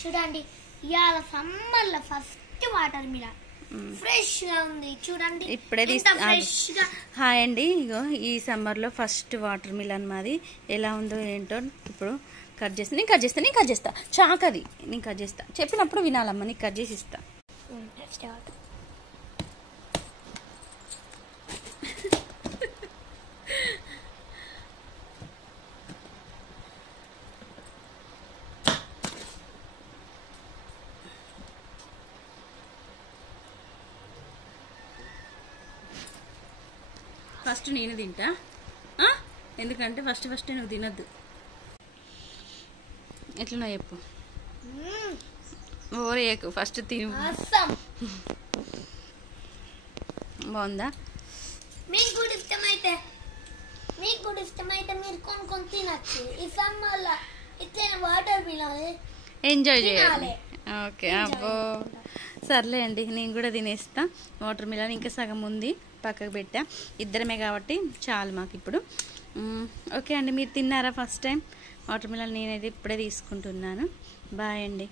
చూడండి ఇవాళ సమ్మర్లో ఫస్ట్ వాటర్ మిలన్ ఫ్రెష్ గా ఉంది చూడండి ఇప్పుడే హాయ్ అండి ఇగో ఈ సమ్మర్లో ఫస్ట్ వాటర్ మిలన్ మాది ఎలా ఉందో ఏంటో ఇప్పుడు కట్ చేస్తా నేను కట్ చేస్తా చాకది నేను కట్ చేస్తా చెప్పినప్పుడు వినాలమ్మా నీకు కట్ చేసి ఇస్తా ఫస్ట్ నేను తింటా ఎందుకంటే ఫస్ట్ నువ్వు తినద్దు ఎట్లా చెప్పు ఓరే ఫస్ట్ తిను బాగుందా మీకు కూడా ఇష్టమైతే మీరు కొనుక్కొని తినచ్చు ఈ సమ్మర్లో ఇట్లా వాటర్ మిలన్ ఎంజాయ్ చేయాలి ఓకే అబ్బో సర్లే అండి నేను కూడా తినేస్తా వాటర్ మిలన్ ఇంకా సగం ఉంది పక్కకు పెట్టా ఇద్దరమే కాబట్టి చాలు మాకు ఇప్పుడు ఓకే అండి మీరు తిన్నారా ఫస్ట్ టైం వాటర్ మిలన్ నేనైతే ఇప్పుడే తీసుకుంటున్నాను బాయ్ అండి